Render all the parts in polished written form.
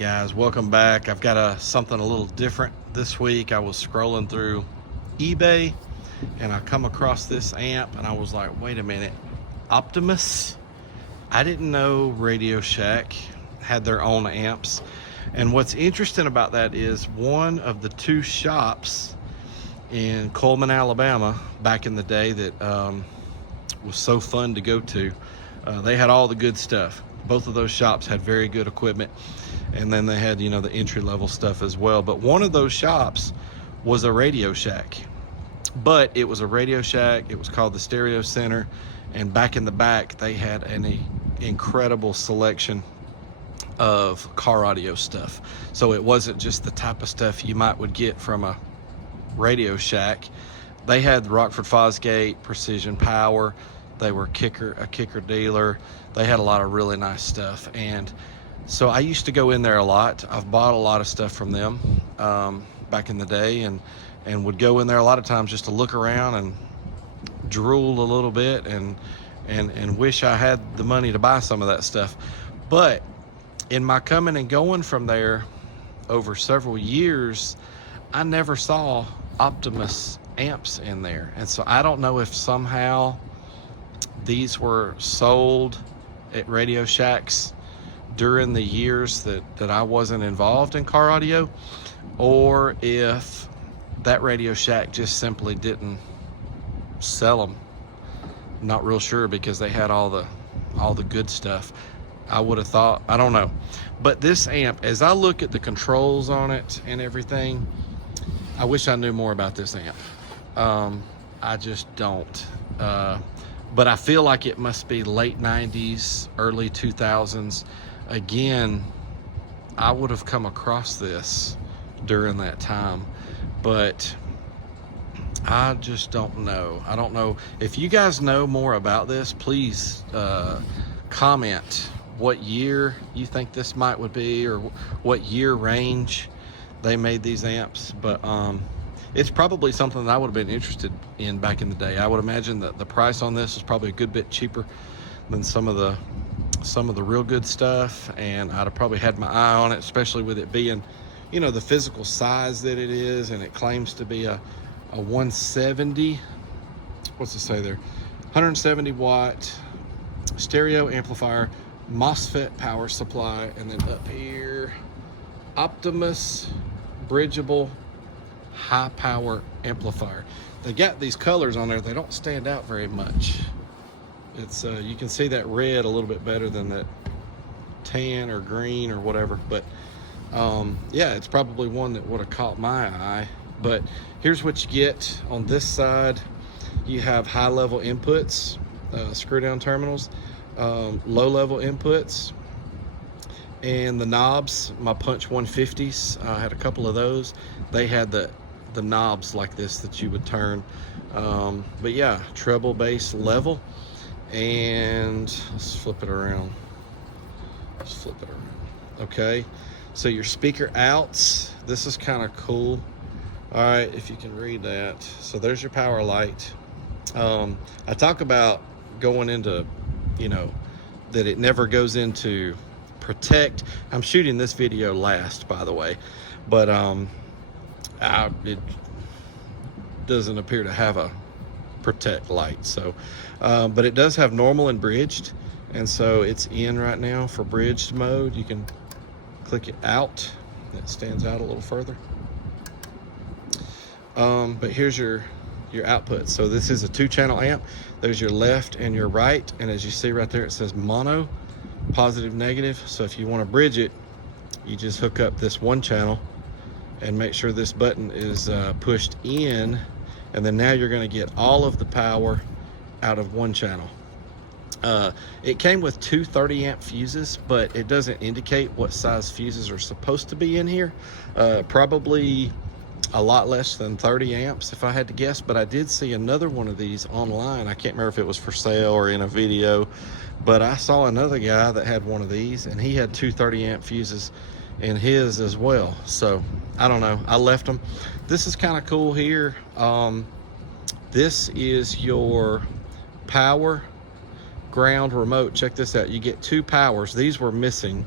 guys, welcome back. I've got something a little different this week. I was scrolling through eBay and I come across this amp and I was like, wait a minute, Optimus? I didn't know Radio Shack had their own amps. And what's interesting about that is one of the two shops in Coleman, Alabama, back in the day that was so fun to go to, they had all the good stuff. Both of those shops had very good equipment, and then they had, the entry-level stuff as well. But one of those shops was a Radio Shack, but it was a Radio Shack. It was called the Stereo Center, and back in the back they had an incredible selection of car audio stuff. So it wasn't just the type of stuff you would get from a Radio Shack. They had Rockford Fosgate, Precision Power. They were a kicker dealer. They had a lot of really nice stuff, and so I used to go in there a lot. I've bought a lot of stuff from them back in the day, and would go in there a lot of times just to look around and drool a little bit and wish I had the money to buy some of that stuff. But in my coming and going from there over several years, I never saw Optimus amps in there, and so I don't know if somehow these were sold at Radio Shacks during the years that I wasn't involved in car audio, or if that Radio Shack just simply didn't sell them. Not real sure, because they had all the good stuff. I would have thought, I don't know. But this amp, as I look at the controls on it and everything, I wish I knew more about this amp. I just don't. But I feel like it must be late 90s, early 2000s. Again, I would have come across this during that time, but I just don't know. I don't know. If you guys know more about this, please comment what year you think this would be, or what year range they made these amps. But it's probably something that I would have been interested in back in the day. I would imagine that the price on this is probably a good bit cheaper than some of the real good stuff, and I'd have probably had my eye on it, especially with it being, the physical size that it is, and it claims to be a 170, what's it say there, 170 watt stereo amplifier, MOSFET power supply, and then up here, Optimus bridgeable high power amplifier. They got these colors on there. They don't stand out very much. It's you can see that red a little bit better than that tan or green or whatever, but yeah, it's probably one that would have caught my eye. But here's what you get on this side. You have high level inputs, screw down terminals, low level inputs, and the knobs. My Punch 150s, I had a couple of those. They had the knobs like this that you would turn. But yeah, treble, bass, level, and let's flip it around. Okay, so your speaker outs, this is kind of cool. All right, if you can read that. So there's your power light. I talk about going into, that it never goes into protect. I'm shooting this video last, by the way, but it doesn't appear to have a protect light. So but it does have normal and bridged, and so it's in right now for bridged mode. You can click it out, it stands out a little further. But here's your output. So this is a 2-channel amp. There's your left and your right, and as you see right there, it says mono, positive, negative. So if you want to bridge it, you just hook up this 1 channel and make sure this button is pushed in, and then now you're going to get all of the power out of 1 channel. It came with 2 30 amp fuses, but it doesn't indicate what size fuses are supposed to be in here. Probably a lot less than 30 amps if I had to guess, but I did see another one of these online. I can't remember if it was for sale or in a video, but I saw another guy that had one of these, and he had 2 30 amp fuses in his as well. So I don't know, I left them. This is kind of cool here. This is your power, ground, remote. Check this out. You get 2 powers. These were missing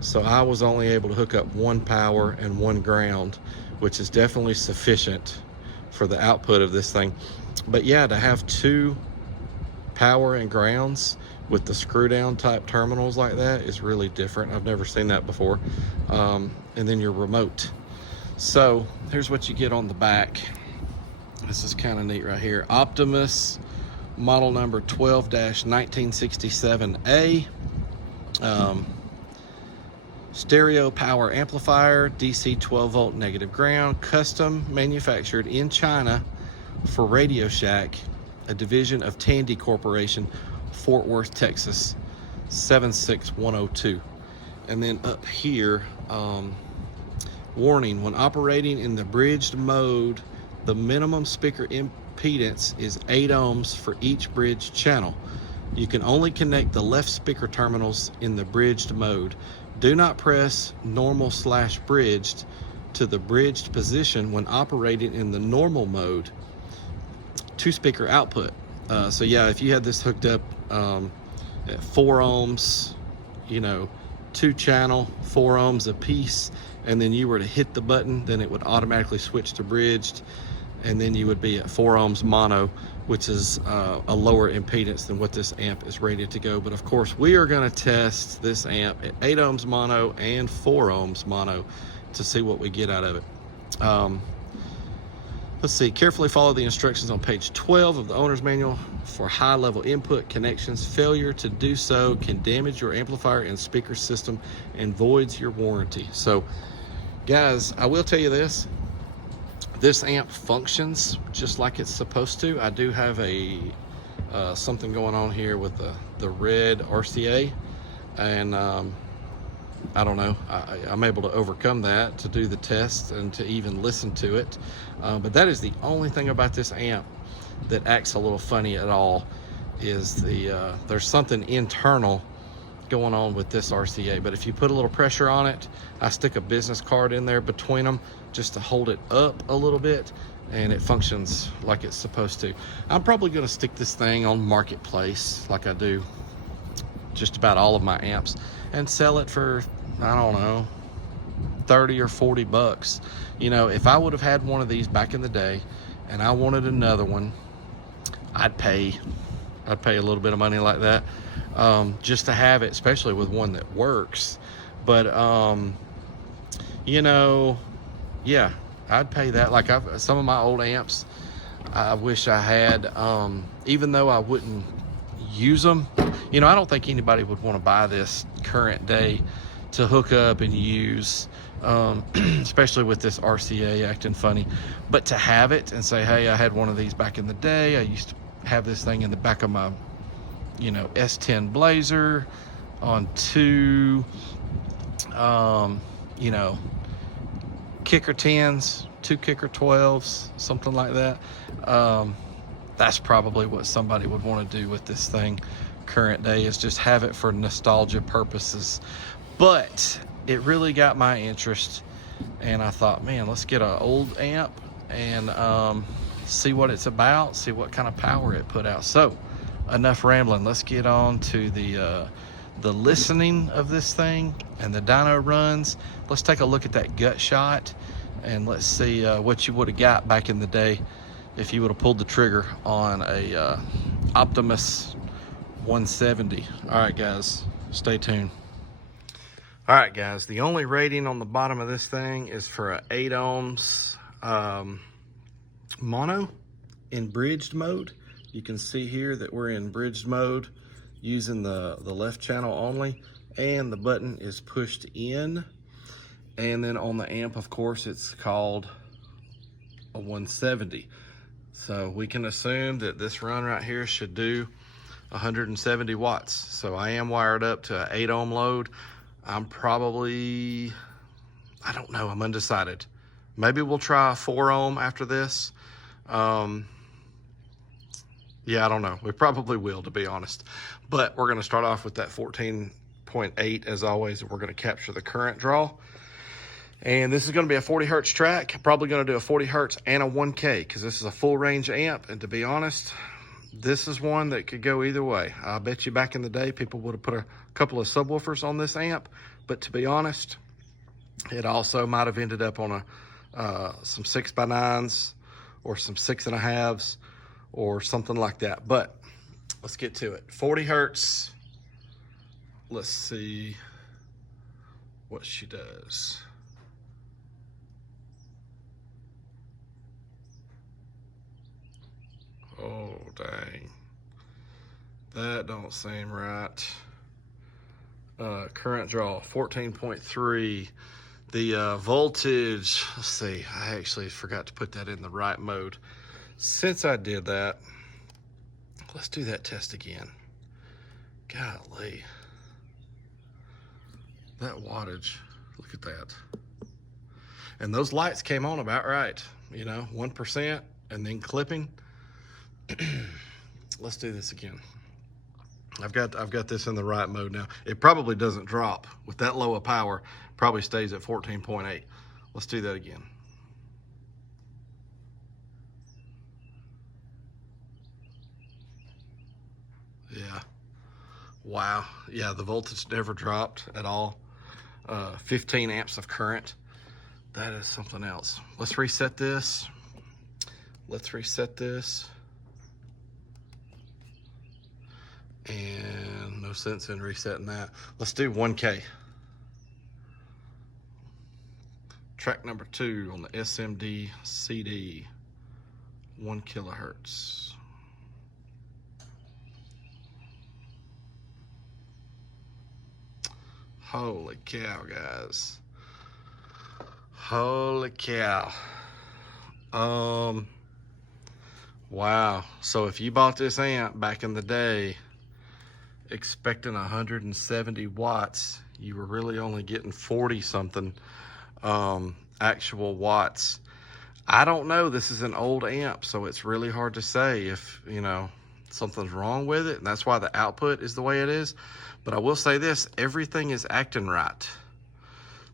So I was only able to hook up 1 power and 1 ground, which is definitely sufficient for the output of this thing. But yeah, to have 2 power and grounds with the screw down type terminals like that is really different. I've never seen that before. And then your remote. So here's what you get on the back. This is kind of neat right here. Optimus model number 12-1967A. Stereo power amplifier, DC 12 volt negative ground, custom manufactured in China for Radio Shack, a division of Tandy Corporation, Fort Worth, Texas, 76102. And then up here, warning, when operating in the bridged mode, the minimum speaker impedance is 8 ohms for each bridged channel. You can only connect the left speaker terminals in the bridged mode. Do not press normal/bridged to the bridged position when operating in the normal mode. 2 speaker output. So yeah, if you had this hooked up at 4 ohms, you know, 2 channel, 4 ohms a piece, and then you were to hit the button, then it would automatically switch to bridged, and then you would be at 4 ohms mono, which is a lower impedance than what this amp is rated to go. But of course, we are going to test this amp at 8 ohms mono and 4 ohms mono to see what we get out of it. Let's see, carefully follow the instructions on page 12 of the owner's manual for high-level input connections. Failure to do so can damage your amplifier and speaker system and voids your warranty. So, guys, I will tell you this. This amp functions just like it's supposed to. I do have a something going on here with the red RCA, and I don't know, I'm able to overcome that to do the test and to even listen to it. But that is the only thing about this amp that acts a little funny at all, is there's something internal going on with this RCA. But if you put a little pressure on it, I stick a business card in there between them just to hold it up a little bit, and it functions like it's supposed to. I'm probably going to stick this thing on Marketplace like I do just about all of my amps and sell it for, I don't know, 30 or 40 bucks. You know, if I would have had one of these back in the day and I wanted another one, I'd pay a little bit of money like that, just to have it, especially with one that works. But you know, yeah, I'd pay that. Like some of my old amps, I wish I had, even though I wouldn't use them. You know, I don't think anybody would want to buy this current day to hook up and use, especially with this RCA acting funny. But to have it and say, hey, I had one of these back in the day. I used to have this thing in the back of my, you know, S10 Blazer on 2, you know, kicker 10s, 2 kicker 12s, something like that. That's probably what somebody would want to do with this thing current day, is just have it for nostalgia purposes. But it really got my interest, and I thought, man, let's get an old amp and see what it's about, see what kind of power it put out. So enough rambling, let's get on to the listening of this thing and the dyno runs. Let's take a look at that gut shot, and let's see what you would have got back in the day if you would have pulled the trigger on a Optimus 170. All right, guys, stay tuned. All right, guys, the only rating on the bottom of this thing is for a 8 ohms mono in bridged mode. You can see here that we're in bridged mode using the left channel only, and the button is pushed in. And then on the amp, of course, it's called a 170. So we can assume that this run right here should do 170 watts. So I am wired up to an 8 ohm load. I'm probably, I don't know, I'm undecided. Maybe we'll try a 4 ohm after this. Yeah, I don't know. We probably will, to be honest. But we're gonna start off with that 14.8 as always, and we're gonna capture the current draw. And this is gonna be a 40 hertz track. Probably gonna do a 40 hertz and a 1K, because this is a full range amp. And to be honest, this is one that could go either way. I bet you back in the day, people would have put a couple of subwoofers on this amp, but to be honest, it also might have ended up on some 6x9s or some 6.5s or something like that. But let's get to it. 40 hertz. Let's see what she does. Oh, dang. That don't seem right. Current draw, 14.3. The voltage, let's see, I actually forgot to put that in the right mode. Since I did that, let's do that test again. Golly. That wattage, look at that. And those lights came on about right, you know, 1% and then clipping. Let's do this again. I've got this in the right mode now. It probably doesn't drop with that low of power. Probably stays at 14.8. Let's do that again. Yeah. Wow. Yeah, the voltage never dropped at all. 15 amps of current. That is something else. Let's reset this. Let's reset this. And no sense in resetting that. Let's do 1K. Track number 2 on the SMD CD, 1 kilohertz. Holy cow, guys. Holy cow. Wow. So if you bought this amp back in the day expecting 170 watts, you were really only getting 40 something actual watts. I don't know, this is an old amp, so it's really hard to say if, you know, something's wrong with it, and that's why the output is the way it is. But I will say this, everything is acting right.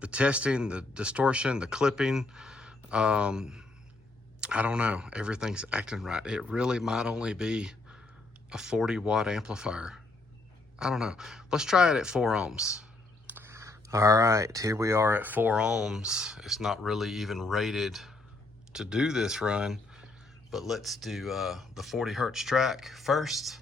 The testing, the distortion, the clipping, I don't know, everything's acting right. It really might only be a 40 watt amplifier. I don't know. Let's try it at 4 ohms. All right, here we are at 4 ohms. It's not really even rated to do this run, but let's do the 40 hertz track first.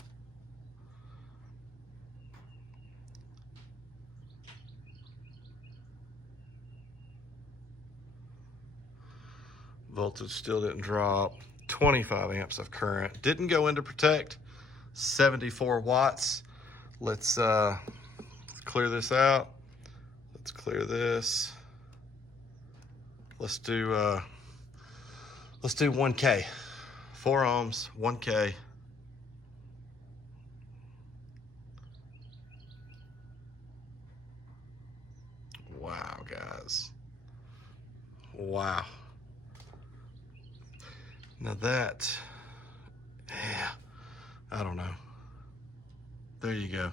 Voltage still didn't drop. 25 amps of current. Didn't go into protect. 74 watts. Let's clear this out. Let's clear this. Let's do 1K. 4 ohms, 1K. Wow, guys. Wow. Now that, yeah, I don't know. There you go.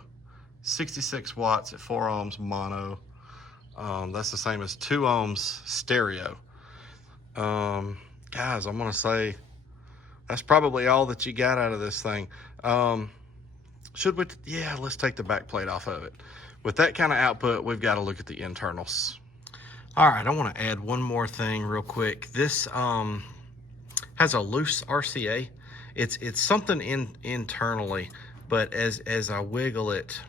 66 watts at 4 ohms mono. That's the same as 2 ohms stereo. Guys, I'm gonna say that's probably all that you got out of this thing. Should we, yeah, let's take the back plate off of it. With that kind of output, we've got to look at the internals. All right, I want to add one more thing real quick. This has a loose RCA. It's something internally, but as I wiggle it,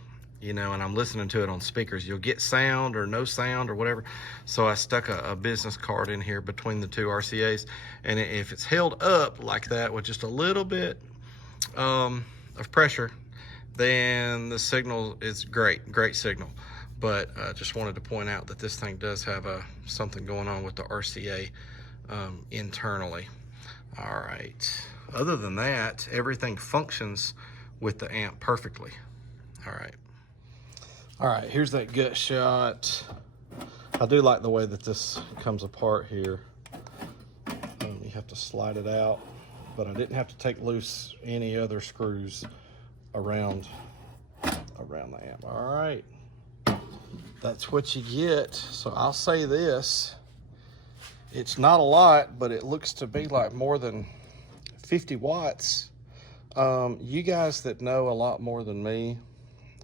you know, and I'm listening to it on speakers, you'll get sound or no sound or whatever. So I stuck a business card in here between the 2 RCAs, and if it's held up like that with just a little bit of pressure, then the signal is great signal. But just wanted to point out that this thing does have something going on with the RCA internally. All right, other than that, everything functions with the amp perfectly. All right, here's that gut shot. I do like the way that this comes apart here. You have to slide it out, but I didn't have to take loose any other screws around the amp. All right, that's what you get. So I'll say this, it's not a lot, but it looks to be like more than 50 watts You guys that know a lot more than me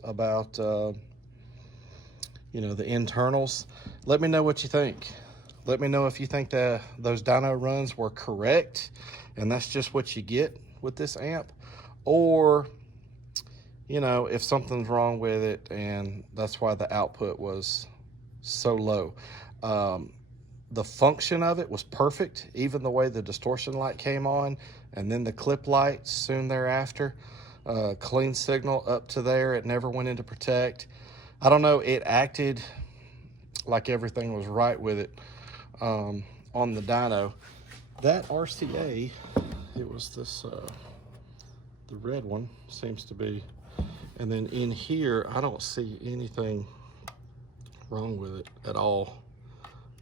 about, you know, the internals, let me know what you think. Let me know if you think that those dyno runs were correct and that's just what you get with this amp, or, you know, if something's wrong with it and that's why the output was so low. The function of it was perfect, even the way the distortion light came on and then the clip light soon thereafter. Clean signal up to there. It never went into protect. I don't know, it acted like everything was right with it on the dyno. That RCA, it was this, the red one seems to be, and then in here, I don't see anything wrong with it at all.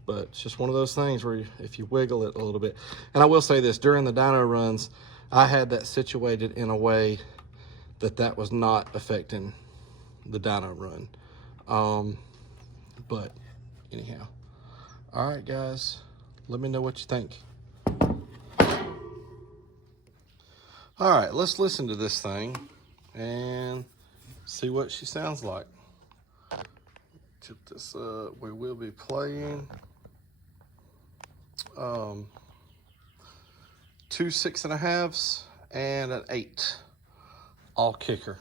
But it's just one of those things where if you wiggle it a little bit. And I will say this, during the dyno runs, I had that situated in a way that that was not affecting the dyno run. But anyhow, all right, guys, let me know what you think. All right, let's listen to this thing and see what she sounds like. Tip this up. We will be playing 2 6.5s and an 8 all kicker.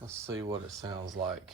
Let's see what it sounds like.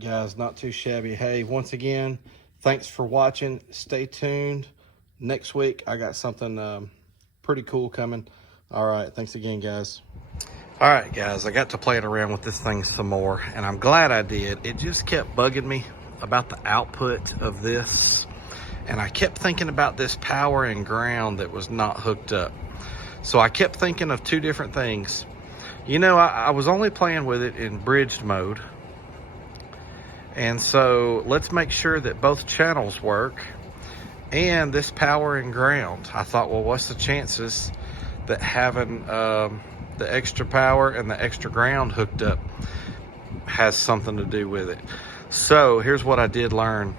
Guys, not too shabby. Hey, once again, thanks for watching. Stay tuned. Next week, I got something pretty cool coming. All right, thanks again, guys. All right, guys, I got to playing around with this thing some more, and I'm glad I did. It just kept bugging me about the output of this, and I kept thinking about this power and ground that was not hooked up. So I kept thinking of two different things. You know, I was only playing with it in bridged mode. And so let's make sure that both channels work and this power and ground. I thought, well, what's the chances that having the extra power and the extra ground hooked up has something to do with it? So here's what I did learn.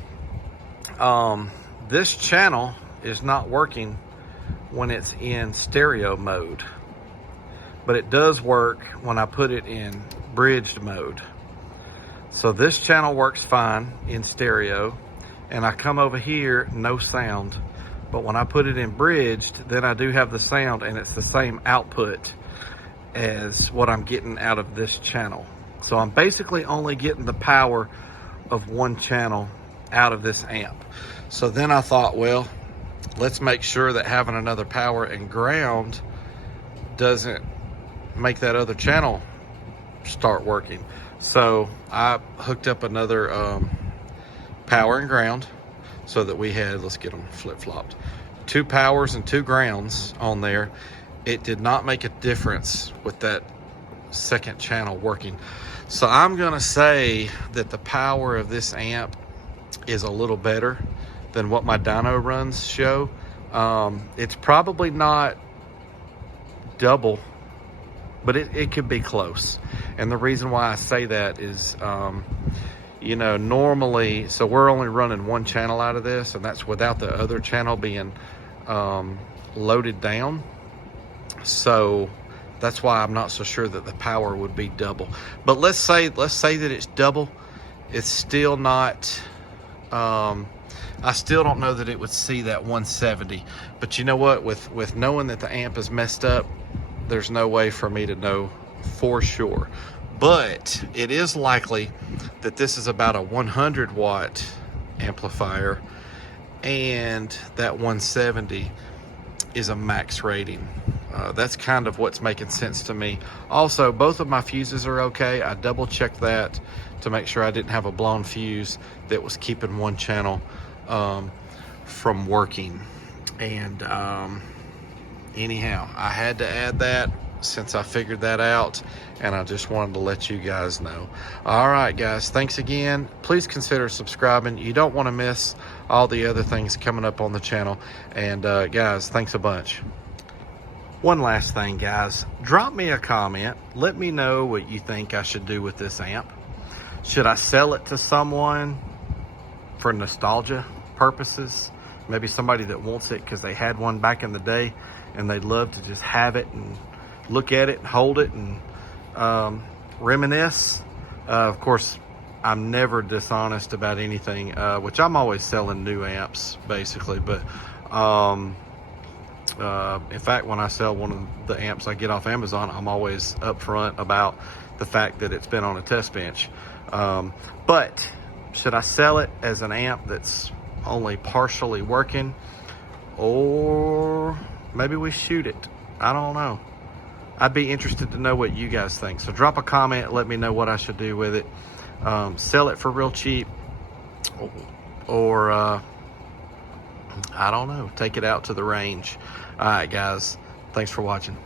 This channel is not working when it's in stereo mode, but it does work when I put it in bridged mode. So this channel works fine in stereo, and I come over here, no sound. But when I put it in bridged, then I do have the sound, and it's the same output as what I'm getting out of this channel. So I'm basically only getting the power of one channel out of this amp. So then I thought, well, let's make sure that having another power and ground doesn't make that other channel start working. So I hooked up another power and ground so that we had, let's get them flip-flopped, 2 powers and 2 grounds on there. It did not make a difference with that second channel working. So I'm gonna say that the power of this amp is a little better than what my dyno runs show. It's probably not double, but it could be close. And the reason why I say that is, you know, normally, so we're only running one channel out of this, and that's without the other channel being loaded down. So that's why I'm not so sure that the power would be double. But let's say that it's double. It's still not, I still don't know that it would see that 170. But you know what, with knowing that the amp is messed up, there's no way for me to know for sure. But it is likely that this is about a 100 watt amplifier, and that 170 is a max rating. That's kind of what's making sense to me. Also, both of my fuses are okay. I double checked that to make sure I didn't have a blown fuse that was keeping one channel from working. And anyhow, I had to add that since I figured that out, and I just wanted to let you guys know. All right, guys, thanks again. Please consider subscribing. You don't want to miss all the other things coming up on the channel. And guys, thanks a bunch. One last thing, guys, drop me a comment. Let me know what you think I should do with this amp. Should I sell it to someone for nostalgia purposes? Maybe somebody that wants it because they had one back in the day and they'd love to just have it and look at it and hold it and reminisce. Of course, I'm never dishonest about anything, which I'm always selling new amps basically. But in fact, when I sell one of the amps I get off Amazon, I'm always upfront about the fact that it's been on a test bench. But should I sell it as an amp that's only partially working, or maybe we shoot it? I don't know. I'd be interested to know what you guys think. So drop a comment, let me know what I should do with it. Sell it for real cheap, or I don't know, take it out to the range. All right, guys, thanks for watching.